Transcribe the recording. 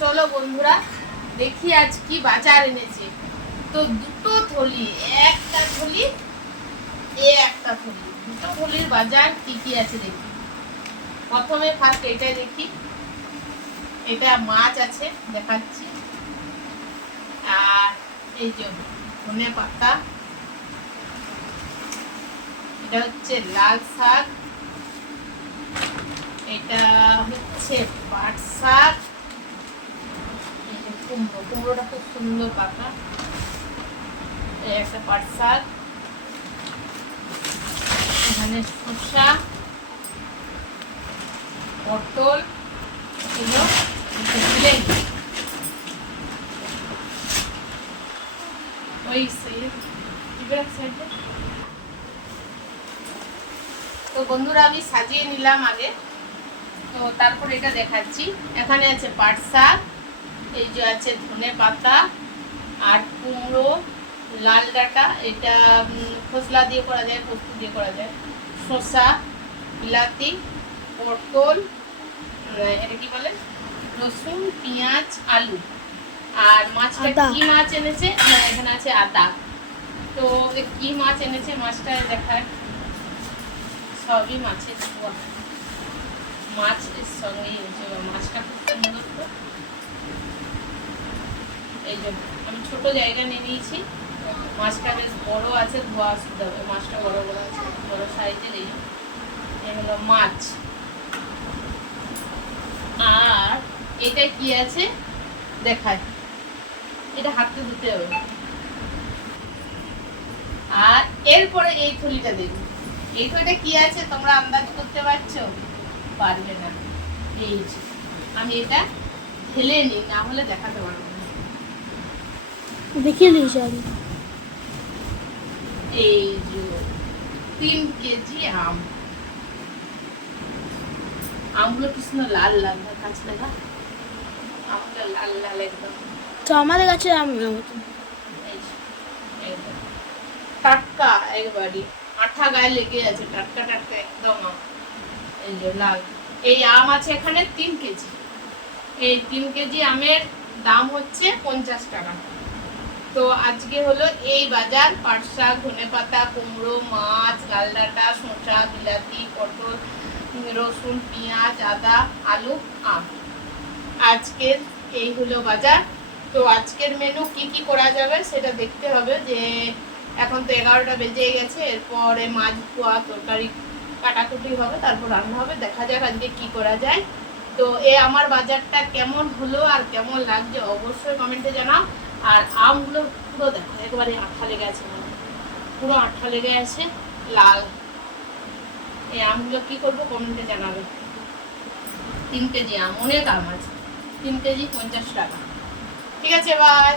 চলো বন্ধুরা দেখি আজ কি বাজার এনেছে। তো দুটো থলি, একটা থলি একটা থলি, দুটো থলির বাজার কি কি আছে দেখি। প্রথমে ফার্স্ট এটাই দেখি, এটা মাছ আছে দেখাচ্ছি। আর এই যে ধনে পাতা, এটা হচ্ছে লাল শাক, এটা হচ্ছে পাট শাক, কুমড়ো, কুমড়োটা খুব সুন্দর পাতা, একটা পাট শাক, এখানে শসা, পটল, এগুলো ওই সাইডে। তো বন্ধুরা আমি সাজিয়ে নিলাম আগে, তো তারপর এটা দেখাচ্ছি। এখানে আছে পাট শাক, এই যে আছে ধনে পাতা আর কুমড়ো, লাল ডাঁটা, এটা খোসলা দিয়ে করা যায়, পোস্ত দিয়ে করা যায়, শসা, বিলাতি, পটল, এটা কি বলে, রসুন, পেঁয়াজ, আলু। আর মাছটা কি মাছ এনেছে, এখানে আছে আদা। তো কি মাছ এনেছে, মাছটা দেখায়, সবই মাছের মাছের সঙ্গে এনেছে। মাছটা খুব সুন্দর। তো এই জন্য আমি ছোট জায়গা নিয়ে নিয়েছি, মাছটা বেশ বড় আছে, ধোয়া অসুবিধা হবে, মাছটা বড় বড় আছে, বড় সাইজের। এই হলো মাছ। আর এটা কি আছে দেখায়, এটা হাতে ধুতে হবে। আর এরপরে এই থলিটা দেখি, এই থলিটা কি আছে তোমরা আন্দাজ করতে পারছো? পারবে না। এই যে আমি এটা ঢেলে নিই, না হলে দেখাতে পারবো না। দেখিয়ে দিয়েছি আমি। এই যে 3 কেজি আম, আমগুলো কি সুন্দর লাল লাল, কাঁচ দেখা আমগুলো লাল লাল একদম। তো আমাদের কাছে আম মতো টাটকা, একবারই আঠা গায়ে লেগে আছে, টাটকা টাটকা একদম আম। এই যে লাল, এই আম আছে এখানে 3 কেজি। এই 3 কেজি আমের দাম হচ্ছে 50 টাকা। তো আজকে হলো এই বাজার, পাট শাক, ধনে পাতা, কুমড়ো, মাছ, লাল ডাঁটা, শসা, বিলাতি, পটল, রসুন, পেঁয়াজ, আদা, আলু, আম। আজকের এই হলো বাজার। তো আজকের মেনু কি কি করা যাবে সেটা দেখতে হবে। যে এখন তো 11টা বেজে গেছে, এরপরে মাছ ধোয়া, তরকারি কাটাকুটি হবে, তারপর রান্না হবে। দেখা যাক আজকে কি করা যায়। তো আমার বাজারটা কেমন হলো আর কেমন লাগছে অবশ্যই কমেন্টে জানাও। আর আমগুলো পুরো দেখো একেবারে আঠা লেগে আছে, পুরো আঠা লেগে আছে, লাল। এই আমগুলো কি করবো কমেন্টে জানাবে। 3 কেজি আম, অনেক আম আছে, 3 কেজি 50 টাকা। ঠিক আছে, বাই।